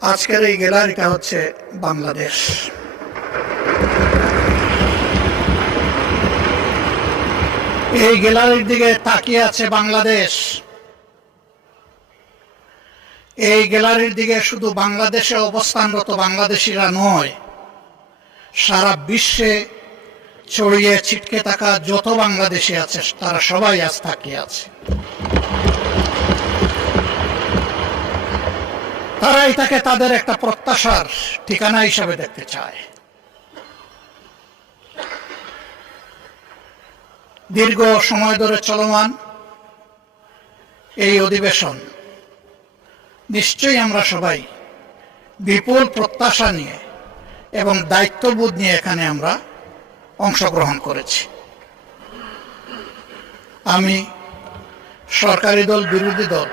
আজকের এই গ্যালারিটা হচ্ছে বাংলাদেশ। এই গ্যালারির দিকে তাকিয়ে আছে বাংলাদেশ। এই গ্যালারির দিকে শুধু বাংলাদেশে অবস্থানরত বাংলাদেশিরা নয়, সারা বিশ্বে ছড়িয়ে ছিটকে থাকা যত বাংলাদেশি আছে তারা সবাই আজ তাকিয়ে আছে। তারা এটাকে তাদের একটা প্রত্যাশার ঠিকানা হিসাবে দেখতে চায়। দীর্ঘ সময় ধরে চলমান এই অধিবেশন নিশ্চয়ই আমরা সবাই বিপুল প্রত্যাশা নিয়ে এবং দায়িত্ববোধ নিয়ে এখানে আমরা অংশগ্রহণ করেছি। আমি সরকারি দল বিরোধী দল